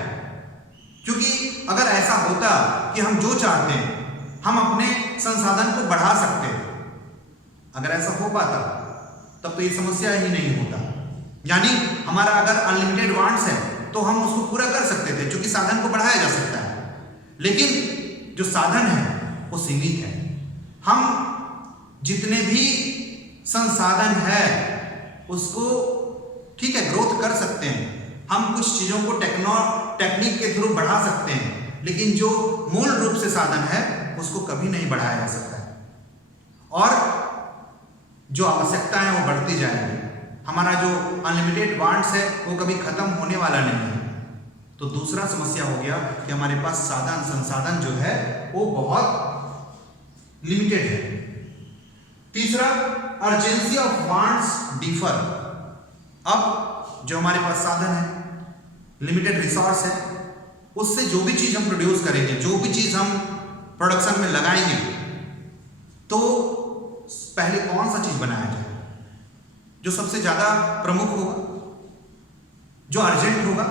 क्योंकि अगर ऐसा होता कि हम जो चाहते हैं हम अपने संसाधन को बढ़ा सकते हैं, अगर ऐसा हो पाता तब तो ये समस्या ही नहीं होता। यानी हमारा अगर अनलिमिटेड वांट्स है तो हम उसको पूरा कर सकते थे, क्योंकि साधन को बढ़ाया जा सकता है। लेकिन जो साधन है वो सीमित है। हम जितने भी संसाधन है उसको ठीक है ग्रोथ कर सकते हैं, हम कुछ चीजों को टेक्निक के थ्रू बढ़ा सकते हैं, लेकिन जो मूल रूप से साधन है उसको कभी नहीं बढ़ाया जा सकता है। और जो आवश्यकता है वो बढ़ती जाएगी। हमारा जो अनलिमिटेड वांट्स है वो कभी खत्म होने वाला नहीं है। तो दूसरा समस्या हो गया कि हमारे पास संसाधन जो है वो बहुत लिमिटेड है। तीसरा, अर्जेंसी ऑफ वांट्स डिफर। अब जो हमारे पास साधन है, लिमिटेड रिसोर्स है, उससे जो भी चीज हम प्रोड्यूस करेंगे, जो भी चीज हम प्रोडक्शन में लगाएंगे, तो पहले कौन सा चीज बनाया जाए जो सबसे ज्यादा प्रमुख होगा, जो अर्जेंट होगा,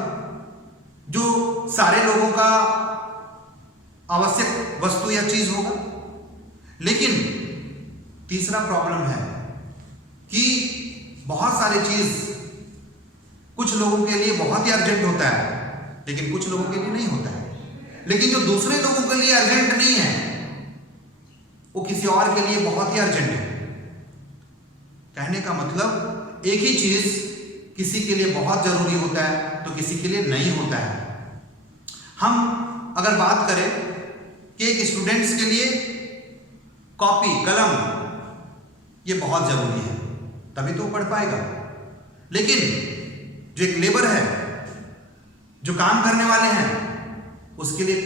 जो सारे लोगों का आवश्यक वस्तु या चीज होगा। लेकिन तीसरा प्रॉब्लम है कि बहुत सारी चीज कुछ लोगों के लिए बहुत ही अर्जेंट होता है, लेकिन कुछ लोगों के लिए नहीं होता है। लेकिन जो दूसरे लोगों के लिए अर्जेंट नहीं है, वो किसी और के लिए बहुत ही अर्जेंट है। कहने का मतलब, एक ही चीज किसी के लिए बहुत जरूरी होता है तो किसी के लिए नहीं होता है। हम अगर बात करें कि एक स्टूडेंट्स के लिए कॉपी, कलम ये बहुत जरूरी है, तभी तो पढ़ पाएगा। लेकिन जो एक लेबर है, जो काम करने वाले हैं, उसके लिए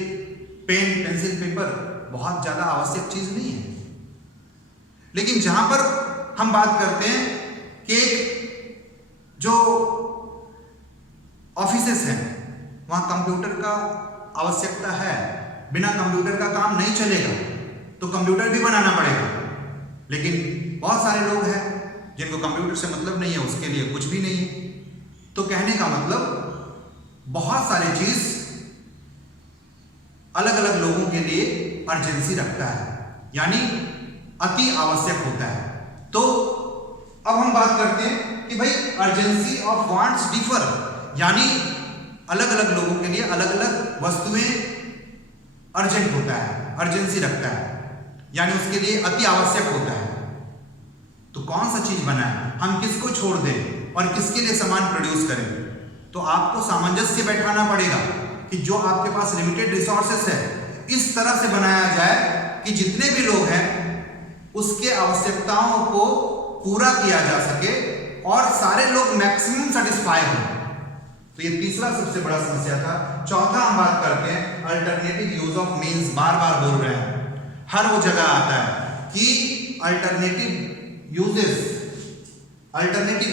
पेन, पेंसिल, पेपर बहुत ज्यादा आवश्यक चीज नहीं है। लेकिन जहां पर हम बात करते हैं कि जो ऑफिसेस हैं, वहां कंप्यूटर का आवश्यकता है, बिना कंप्यूटर का काम नहीं चलेगा, तो कंप्यूटर भी बनाना पड़ेगा। लेकिन बहुत सारे लोग हैं जिनको कंप्यूटर से मतलब नहीं है, उसके लिए कुछ भी नहीं है। तो कहने का मतलब, बहुत सारी चीज अलग अलग लोगों के लिए अर्जेंसी रखता है, यानी अति आवश्यक होता है। तो अब हम बात करते हैं कि भाई अर्जेंसी ऑफ वांट्स डिफर, यानी अलग अलग लोगों के लिए अलग अलग वस्तुएं अर्जेंट होता है, अर्जेंसी रखता है, यानी उसके लिए अति आवश्यक होता है। तो कौन सा चीज बनाए, हम किसको छोड़ दें और किसके लिए सामान प्रोड्यूस करें? तो आपको सामंजस्य बैठाना पड़ेगा कि जो आपके पास लिमिटेड रिसोर्सेस है, इस तरह से बनाया जाए कि जितने भी लोग हैं उसके आवश्यकताओं को पूरा किया जा सके और सारे लोग मैक्सिमम सेटिस्फाई हो। तो ये तीसरा सबसे बड़ा समस्या था। चौथा हम बात करते हैं अल्टरनेटिव यूज ऑफ मीन्स। बार बार बोल रहे हैं, हर वो जगह आता है कि अल्टरनेटिव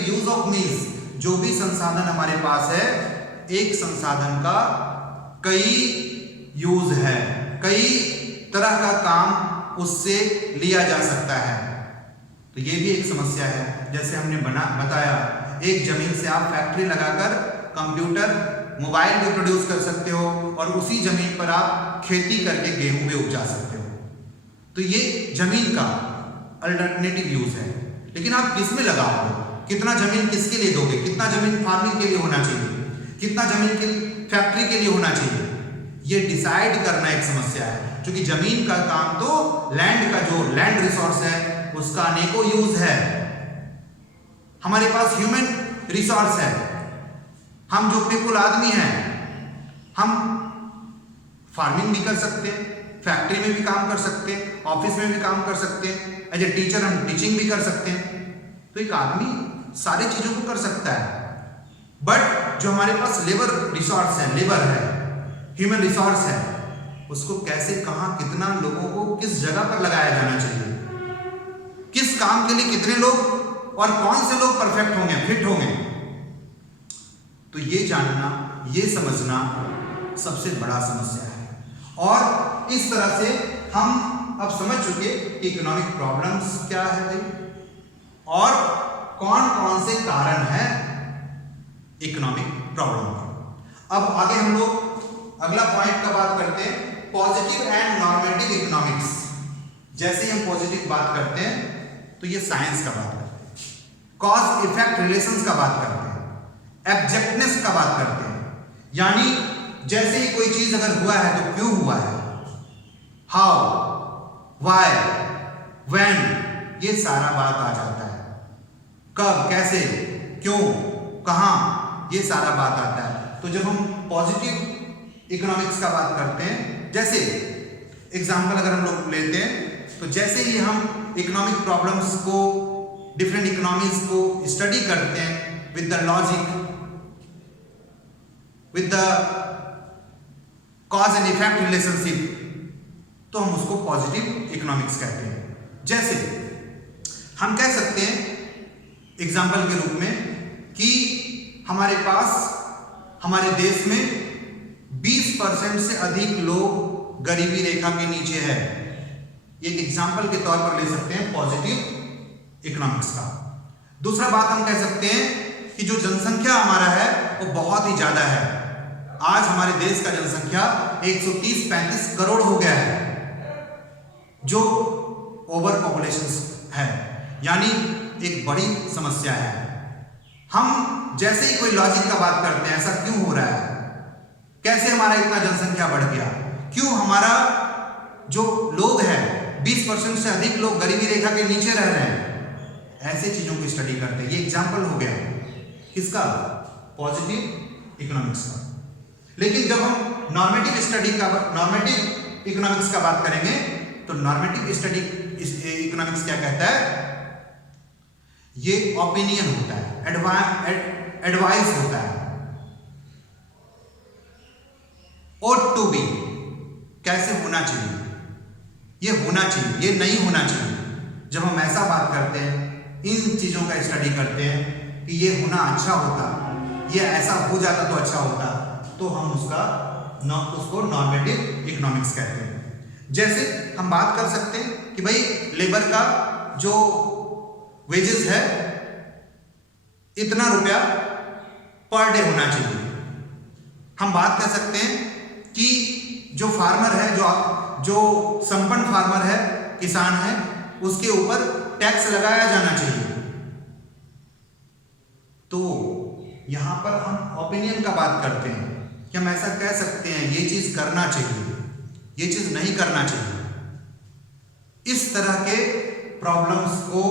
यूज ऑफ मीन्स। जो भी संसाधन हमारे पास है, एक संसाधन का कई यूज है, कई तरह का काम उससे लिया जा सकता है। तो ये भी एक समस्या है। जैसे हमने बताया, एक जमीन से आप फैक्ट्री लगाकर कंप्यूटर, मोबाइल भी प्रोड्यूस कर सकते हो और उसी जमीन पर आप खेती करके गेहूं भी उपजा सकते हो। तो ये जमीन का अल्टरनेटिव यूज है। लेकिन आप किस में लगाओगे, कितना जमीन किसके लिए दोगे, कितना जमीन फार्मिंग के लिए होना चाहिए, कितना जमीन की फैक्ट्री के लिए होना चाहिए, ये डिसाइड करना एक समस्या है। क्योंकि जमीन का काम तो लैंड का, जो लैंड रिसोर्स है उसका अनेकों यूज है। हमारे पास ह्यूमन रिसोर्स है, हम जो पीपल आदमी हैं, हम फार्मिंग भी कर सकते हैं, फैक्ट्री में भी काम कर सकते हैं, ऑफिस में भी काम कर सकते हैं, एज ए टीचर हम टीचिंग भी कर सकते हैं। तो एक आदमी सारी चीजों को कर सकता है। बट जो हमारे पास लेबर रिसोर्स है, लेबर है, ह्यूमन रिसोर्स है, उसको कैसे, कहां, कितना लोगों को किस जगह पर लगाया जाना चाहिए, किस काम के लिए कितने लोग और कौन से लोग परफेक्ट होंगे, फिट होंगे, तो ये जानना, ये समझना सबसे बड़ा समस्या है। और इस तरह से हम अब समझ चुके कि इकोनॉमिक प्रॉब्लम्स क्या है भाई, और कौन कौन से कारण है इकोनॉमिक प्रॉब्लम का। अब आगे हम लोग अगला पॉइंट का बात करते हैं, पॉजिटिव एंड नॉर्मेटिव इकोनॉमिक्स। जैसे ही हम पॉजिटिव बात करते हैं तो ये साइंस का बात करते हैं, कॉज इफेक्ट रिलेशंस का बात करते हैं, एब्जेक्टनेस का बात करते हैं, यानी जैसे ही कोई चीज अगर हुआ है तो क्यों हुआ है, हाउ, व्हाई, व्हेन, ये सारा बात आ जाता है। कब, कैसे, क्यों, कहां, ये सारा बात आता है। तो जब हम पॉजिटिव इकोनॉमिक्स का बात करते हैं, जैसे एग्जाम्पल अगर हम लोग लेते हैं, तो जैसे ही हम इकोनॉमिक प्रॉब्लम्स को, डिफरेंट इकोनॉमीज को स्टडी करते हैं with the logic, with the cause and effect relationship, तो हम उसको पॉजिटिव इकोनॉमिक्स कहते हैं। जैसे हम कह सकते हैं एग्जाम्पल के रूप में कि हमारे पास हमारे देश में 20% से अधिक लोग गरीबी रेखा के नीचे है। एक एग्जाम्पल के तौर पर ले सकते हैं पॉजिटिव इकोनॉमिक्स का। दूसरा बात हम कह सकते हैं कि जो जनसंख्या हमारा है वो बहुत ही ज्यादा है। आज हमारे देश का जनसंख्या 130-135 करोड़ हो गया है, जो ओवर पॉपुलेशन है, यानी एक बड़ी समस्या है। हम जैसे ही कोई लॉजिक का बात करते हैं, ऐसा क्यों हो रहा है, कैसे हमारा इतना जनसंख्या बढ़ गया, क्यों हमारा जो लोग हैं 20% से अधिक लोग गरीबी रेखा के नीचे रह रहे हैं, ऐसे चीजों की स्टडी करते हैं। ये एग्जाम्पल हो गया किसका, पॉजिटिव इकोनॉमिक्स का। लेकिन जब हम नॉर्मेटिव इकोनॉमिक्स का बात करेंगे तो नॉर्मेटिव इकोनॉमिक्स क्या कहता है, ये ओपिनियन होता है, एडवाइस होता है, ought to be, कैसे होना चाहिए, ये होना चाहिए, ये नहीं होना चाहिए। जब हम ऐसा बात करते हैं, इन चीजों का स्टडी करते हैं कि ये होना अच्छा होता, ये ऐसा हो जाता तो अच्छा होता, तो हम उसको नॉर्मेटिव इकोनॉमिक्स कहते हैं। जैसे हम बात कर सकते हैं कि भाई लेबर का जो वेजेस है इतना रुपया पर डे होना चाहिए। हम बात कर सकते हैं कि जो फार्मर है, जो संपन्न फार्मर है, किसान है, उसके ऊपर टैक्स लगाया जाना चाहिए। तो यहां पर हम ओपिनियन का बात करते हैं कि हम ऐसा कह सकते हैं ये चीज करना चाहिए, ये चीज नहीं करना चाहिए। इस तरह के प्रॉब्लम्स को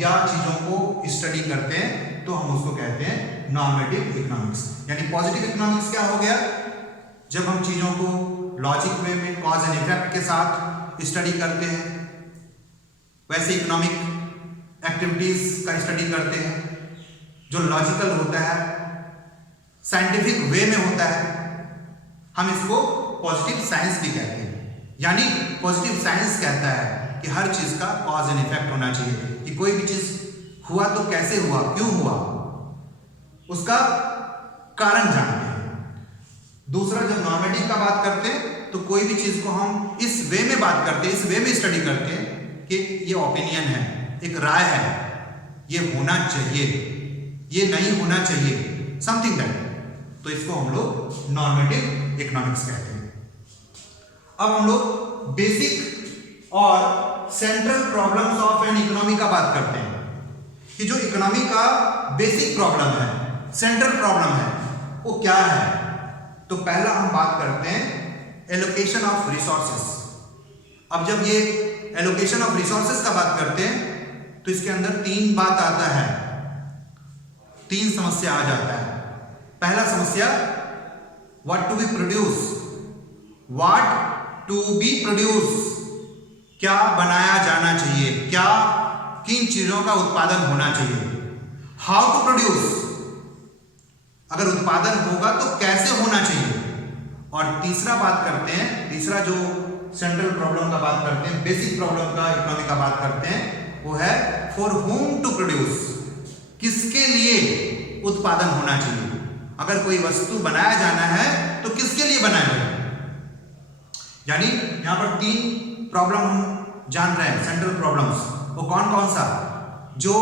या चीजों को स्टडी करते हैं तो हम उसको कहते हैं नॉर्मेटिव इकोनॉमिक्स। यानी पॉजिटिव इकोनॉमिक्स क्या हो गया, जब हम चीजों को लॉजिक वे में कॉज एंड इफेक्ट के साथ स्टडी करते हैं। वैसे इकोनॉमिक एक्टिविटीज का स्टडी करते हैं जो लॉजिकल होता है, साइंटिफिक वे में होता है, हम इसको पॉजिटिव साइंस भी कहते हैं। यानी पॉजिटिव साइंस कहता है कि हर चीज का कॉज एंड इफेक्ट होना चाहिए, कि कोई भी चीज हुआ तो कैसे हुआ, क्यों हुआ, उसका कारण जानते हैं। दूसरा, जब नॉर्मेटिव का बात करते हैं तो कोई भी चीज को हम इस वे में बात करते हैं, इस वे में स्टडी करते हैं कि ये ओपिनियन है, एक राय है, ये होना चाहिए, ये नहीं होना चाहिए, समथिंग दैट, तो इसको हम लोग नॉर्मेटिव इकोनॉमिक्स कहते हैं। अब हम लोग बेसिक और central problems of an economy का बात करते हैं कि जो इकोनॉमी का बेसिक प्रॉब्लम है, सेंट्रल प्रॉब्लम है, वो क्या है। तो पहला हम बात करते हैं एलोकेशन ऑफ रिसोर्सेस। अब जब ये एलोकेशन ऑफ रिसोर्सेस का बात करते हैं तो इसके अंदर तीन बात आता है, तीन समस्या आ जाता है। पहला समस्या, what to be produce, what to be produce, क्या बनाया जाना चाहिए, क्या किन चीजों का उत्पादन होना चाहिए। हाउ टू प्रोड्यूस, अगर उत्पादन होगा तो कैसे होना चाहिए। और तीसरा बात करते हैं, तीसरा जो सेंट्रल प्रॉब्लम का बात करते हैं, बेसिक प्रॉब्लम का इकोनॉमी का बात करते हैं, वो है फॉर होम टू प्रोड्यूस, किसके लिए उत्पादन होना चाहिए। अगर कोई वस्तु बनाया जाना है तो किसके लिए बनाया जाए। यानी यहां पर तीन प्रॉब्लम हम जान रहे हैं, सेंट्रल प्रॉब्लम्स, वो कौन कौन सा, जो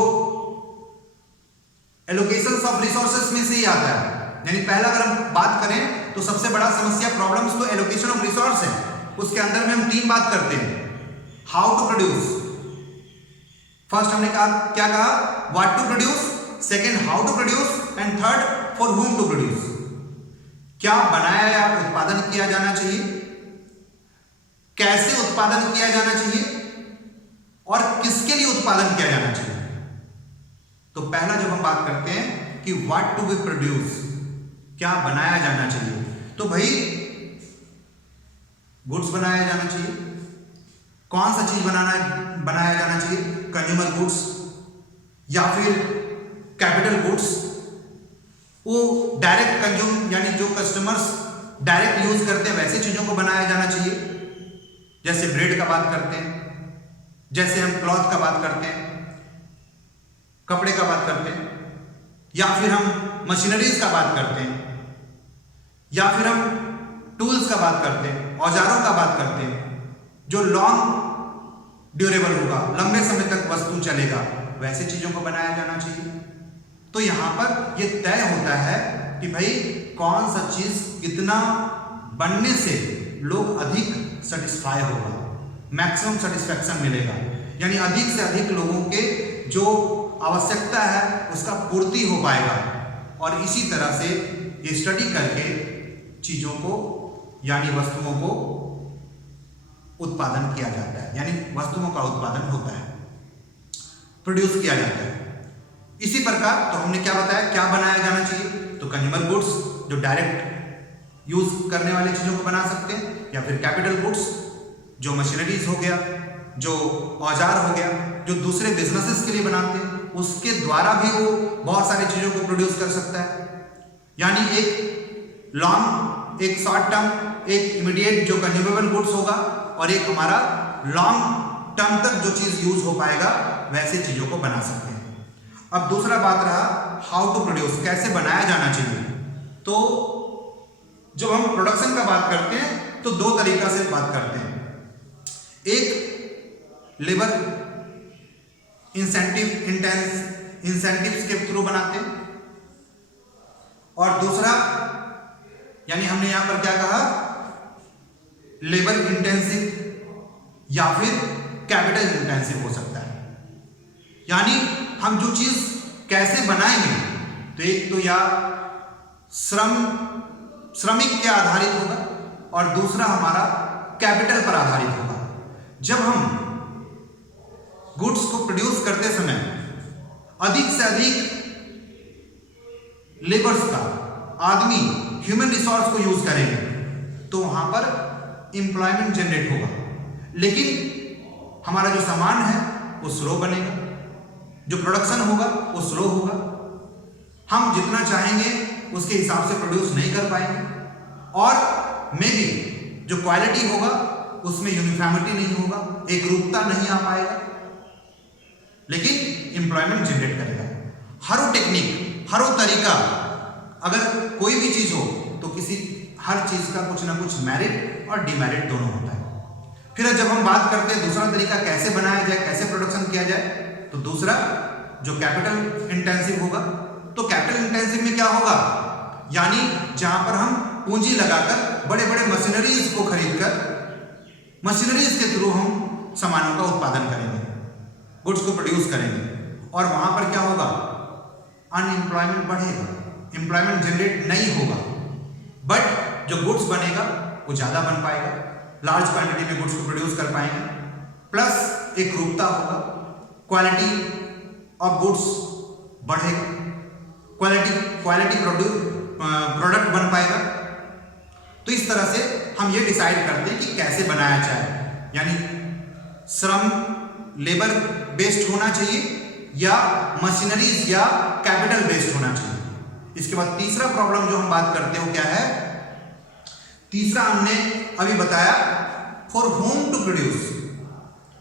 एलोकेशंस ऑफ रिसोर्सेस में से ही आता है। यानी पहला अगर हम बात करें तो सबसे बड़ा समस्या प्रॉब्लम्स तो एलोकेशन ऑफ रिसोर्स है, उसके अंदर में हम तीन बात करते हैं, हाउ टू प्रोड्यूस, फर्स्ट हमने कहा, क्या कहा, what to produce, second how to produce, and third for whom to produce, क्या बनाया या उत्पादन किया जाना चाहिए, कैसे उत्पादन किया जाना चाहिए और किसके लिए उत्पादन किया जाना चाहिए। तो पहला जब हम बात करते हैं कि व्हाट टू बी प्रोड्यूस, क्या बनाया जाना चाहिए, तो भाई गुड्स बनाया जाना चाहिए। कौन सा चीज बनाया जाना चाहिए, कंज्यूमर गुड्स या फिर कैपिटल गुड्स। वो डायरेक्ट कंज्यूम, यानी जो कस्टमर्स डायरेक्ट यूज करते हैं वैसे चीजों को बनाया जाना चाहिए, जैसे ब्रेड का बात करते हैं, जैसे हम क्लॉथ का बात करते हैं, कपड़े का बात करते हैं, या फिर हम मशीनरीज का बात करते हैं, या फिर हम टूल्स का बात करते हैं, औजारों का बात करते हैं, जो लॉन्ग ड्यूरेबल होगा, लंबे समय तक वस्तु चलेगा, वैसे चीजों को बनाया जाना चाहिए। तो यहां पर यह तय होता है कि भाई कौन सा चीज कितना बनने से लोग अधिक सेटिस्फाई होगा, मैक्सिमम सेटिस्फैक्शन मिलेगा, यानी अधिक से अधिक लोगों के जो आवश्यकता है उसका पूर्ति हो पाएगा। और इसी तरह से ये स्टडी करके चीजों को यानी वस्तुओं को उत्पादन किया जाता है, यानी वस्तुओं का उत्पादन होता है, प्रोड्यूस किया जाता है। इसी प्रकार तो हमने क्या बताया, क्या बनाया जाना चाहिए, तो कंज्यूमर गुड्स जो डायरेक्ट यूज करने वाली चीजों को बना सकते हैं, या फिर कैपिटल गुड्स जो मशीनरीज हो गया, जो औजार हो गया, जो दूसरे बिजनेसेस के लिए बनाते हैं, उसके द्वारा भी वो बहुत सारी चीजों को प्रोड्यूस कर सकता है। यानी एक लॉन्ग, एक शॉर्ट टर्म, एक इमीडिएट जो कंज्यूमेबल गुड्स होगा, और एक हमारा लॉन्ग टर्म तक जो चीज यूज हो पाएगा, वैसे चीजों को बना सकते हैं। अब दूसरा बात रहा हाउ टू प्रोड्यूस, कैसे बनाया जाना चाहिए। तो जब हम प्रोडक्शन का बात करते हैं तो दो तरीका से बात करते हैं, एक लेबर इंसेंटिव्स के थ्रू बनाते हैं, और दूसरा यानी हमने यहां पर क्या कहा, लेबर इंटेंसिव या फिर कैपिटल इंटेंसिव हो सकता है। यानी हम जो चीज कैसे बनाएंगे, तो एक तो या श्रमिक के आधारित होगा, और दूसरा हमारा कैपिटल पर आधारित होगा। जब हम गुड्स को प्रोड्यूस करते समय अधिक से अधिक लेबर्स का, आदमी, ह्यूमन रिसोर्स को यूज करेंगे, तो वहां पर एम्प्लॉयमेंट जनरेट होगा, लेकिन हमारा जो सामान है वो स्लो बनेगा, जो प्रोडक्शन होगा वो स्लो होगा, हम जितना चाहेंगे उसके हिसाब से प्रोड्यूस नहीं कर पाएंगे, और मे बी जो क्वालिटी होगा उसमें यूनिफॉर्मिटी नहीं होगा, एक रूपता नहीं आ पाएगा, लेकिन एम्प्लॉयमेंट जनरेट करेगा। हर टेक्निक, हर तरीका, अगर कोई भी चीज हो तो हर चीज का कुछ ना कुछ मेरिट और डिमेरिट दोनों होता है। फिर जब हम बात करते हैं दूसरा तरीका कैसे बनाया जाए, कैसे प्रोडक्शन किया जाए, तो दूसरा जो कैपिटल इंटेंसिव होगा, तो कैपिटल इंटेंसिव में क्या होगा, यानी जहां पर हम पूंजी लगाकर बड़े बड़े मशीनरीज को खरीदकर मशीनरीज के थ्रू हम सामानों का उत्पादन करेंगे, गुड्स को प्रोड्यूस करेंगे, और वहां पर क्या होगा, अनएम्प्लॉयमेंट बढ़ेगा, एम्प्लॉयमेंट जनरेट नहीं होगा, बट जो गुड्स बनेगा वो ज्यादा बन पाएगा, लार्ज क्वांटिटी में गुड्स को प्रोड्यूस कर पाएंगे, प्लस एक रूपता होगा, क्वालिटी ऑफ गुड्स बढ़ेगा, क्वालिटी प्रोडक्ट बन पाएगा। तो इस तरह से हम ये डिसाइड करते हैं कि कैसे बनाया जाए, यानी श्रम लेबर बेस्ड होना चाहिए या मशीनरीज या कैपिटल बेस्ड होना चाहिए। इसके बाद तीसरा प्रॉब्लम जो हम बात करते हो क्या है, तीसरा हमने अभी बताया फॉर होम टू प्रोड्यूस,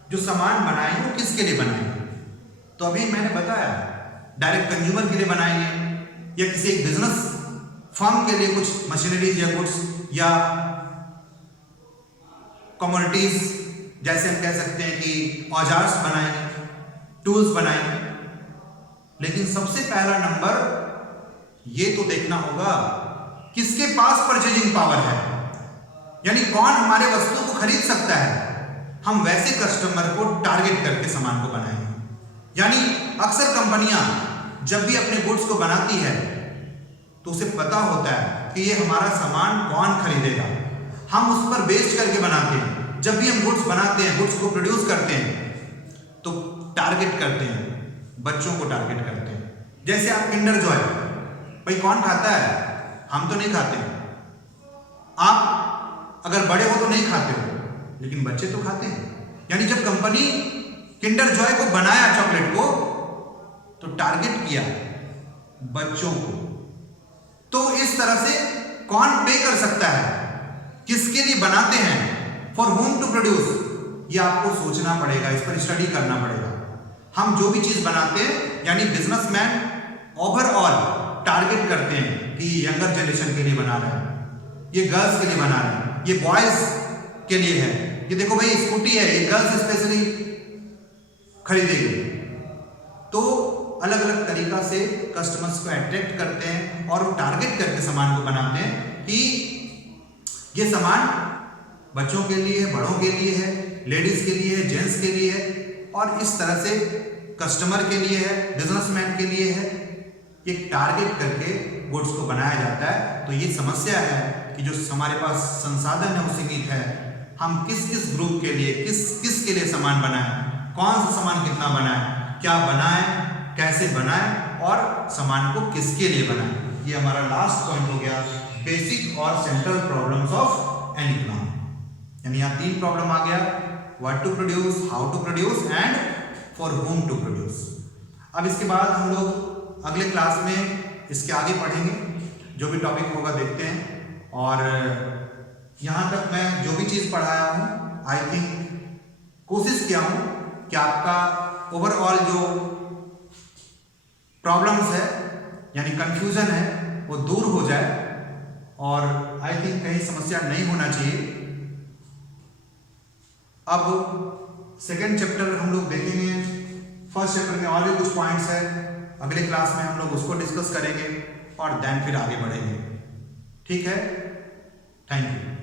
जो सामान बनाएंगे वो किसके लिए बनाएंगे, तो अभी मैंने बताया डायरेक्ट कंज्यूमर के लिए बनाएंगे, या किसी एक बिजनेस फर्म के लिए कुछ मशीनरीज या गुड्स या कमोडिटीज, जैसे हम कह सकते हैं कि औजार्स बनाएंगे, टूल्स बनाएंगे। लेकिन सबसे पहला नंबर ये तो देखना होगा किसके पास परचेजिंग पावर है, यानी कौन हमारे वस्तु को खरीद सकता है। हम वैसे कस्टमर को टारगेट करके सामान को बनाएंगे। यानी अक्सर कंपनियां जब भी अपने गुड्स को बनाती है तो उसे पता होता है कि ये हमारा सामान कौन खरीदेगा, हम उस पर बेस्ड करके बनाते हैं। जब भी हम गुड्स बनाते हैं, गुड्स को प्रोड्यूस करते हैं, तो टारगेट करते हैं, बच्चों को टारगेट करते हैं। जैसे आप किंडर जॉय, भाई कौन खाता है, हम तो नहीं खाते, आप अगर बड़े हो तो नहीं खाते हो, लेकिन बच्चे तो खाते हैं। यानी जब कंपनी किंडर जॉय को बनाया, चॉकलेट को, तो टारगेट किया बच्चों को। तो इस तरह से कौन पे कर सकता है, किसके लिए बनाते हैं, फॉर होम टू प्रोड्यूस, ये आपको सोचना पड़ेगा, इस पर स्टडी करना पड़ेगा। हम जो भी चीज बनाते हैं, यानी बिजनेसमैन ओवरऑल टारगेट करते हैं कि ये यंगर जनरेशन के लिए बना रहे हैं, ये गर्ल्स के लिए बना रहे हैं, ये बॉयज के लिए है, ये देखो भाई स्कूटी है, ये गर्ल्स स्पेशली खरीदेगी। तो अलग अलग तरीका से कस्टमर्स को अट्रैक्ट करते हैं और टारगेट करके सामान को बनाते हैं कि ये सामान बच्चों के लिए है, बड़ों के लिए है, लेडीज के लिए है, जेंट्स के लिए है, और इस तरह से कस्टमर के लिए है, बिजनेसमैन के लिए है। एक टारगेट करके गुड्स को बनाया जाता है। तो ये समस्या है कि जो हमारे पास संसाधन है वो सीमित है, हम किस किस ग्रुप के लिए, किस के लिए सामान बनाएं, कौन सा सामान कितना बनाएं, क्या बनाएं, कैसे बनाएं और सामान को किसके लिए बनाएं। ये हमारा लास्ट पॉइंट हो गया, बेसिक और central problems of any plan. यानी यहाँ 3 प्रॉब्लम आ गया, what to produce, how to produce and for whom to produce. अब इसके बाद हम लोग अगले क्लास में इसके आगे पढ़ेंगे, जो भी टॉपिक होगा देखते हैं। और यहाँ तक मैं जो भी चीज़ पढ़ाया हूँ, आई थिंक कोशिश किया हूँ कि आपका ओवरऑल जो प्रॉब्लम्स है यानी कंफ्यूजन है वो दूर हो जाए, और आई थिंक कहीं समस्या नहीं होना चाहिए। अब सेकेंड चैप्टर हम लोग देखेंगे, फर्स्ट चैप्टर में और भी कुछ पॉइंट्स है, अगले क्लास में हम लोग उसको डिस्कस करेंगे और देन फिर आगे बढ़ेंगे। ठीक है, थैंक यू।